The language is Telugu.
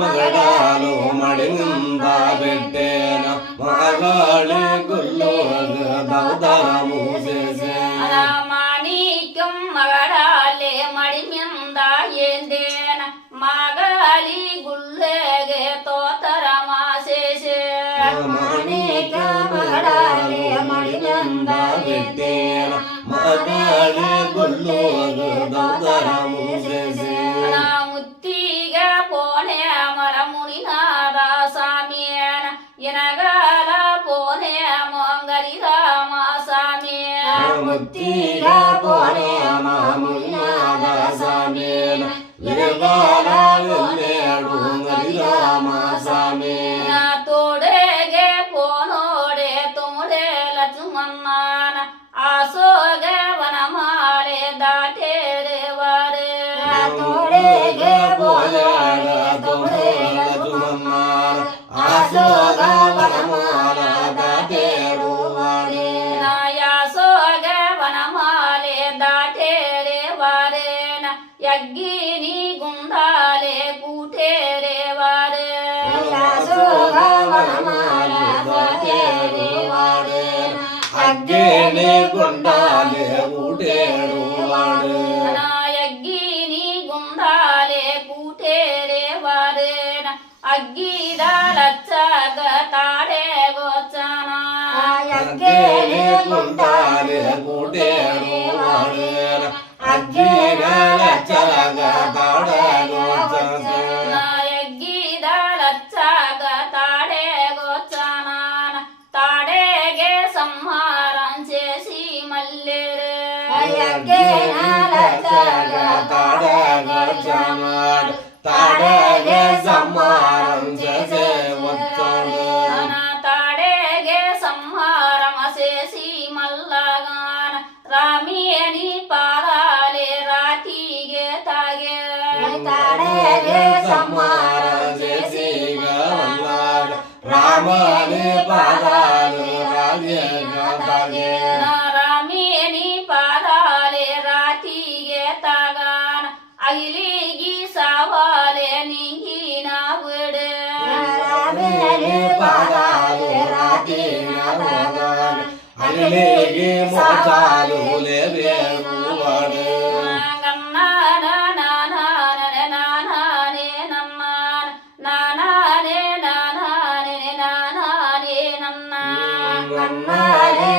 మగడాలు మడిమింద పెట్టేన మగాళి గుళ్ళు దౌదరము చేసే మాణిక్యం మగడాలే మడిమింద ఏందేన మగాళి గుళ్ళేగే తోతరమా చేసే మాణిక్య మగడాలే మడిమింద పెట్టేన మగాళి గుళ్ళు దౌదరము చేసే ఎనగాల పోనే మంగళి రామ స్వామి ముత్తిగా పోనే మామునాద స్వామి ఎనగాల వెళ్ళేడు మంగళి రామ స్వామి నా తోడేగే పోనోడే తోడే లక్ష్మన్నాన ఆసోగే వనమాలే దాటేరే వారే తోడేగే పోయాడ తోడే లక్ష్మన్నాన ఆసోగ వనమాల దాటేరు వారే నాయాసోగ వనమాలే దాటేరే వారేన యజ్ఞిని గుండాలే కూటేరే వారే ఆసోగ వనమాల దాటేరు వారే అగ్గిని గుండాలే కూటేరు వారే యజ్ఞిని గుండాలే కూటేరే వారేన అగ్గిదాలచ్చగ తాడే గోచన అగ్గిని గుండాలే కూటేరు వారే అగ్గిదాలచ్చగ తాడే గోచన యజ్ఞిదాలచ్చగ తాడే గోచన తాడేగే సంహారం చేసి మల్లెరే అగ్గిదాలచ్చగ తాడే గోచన తాడేగే సంహారం చేసే వచ్చాడు తాడేగే సంహారం చేసి మల్లగాన రామియని పాదాలే రాతిగే తాగే తాడేగే సంహారం చేసి రామని పాదాలు రాజేగా తాగే రామియని పాదాలే రాతిగే తాగాన అగిలిగి సావాలే నింగిన విడే రామని పాదాలు రాజేగా తాగాను అగిలిగి మోచాలు లేవేరు వాడే నానే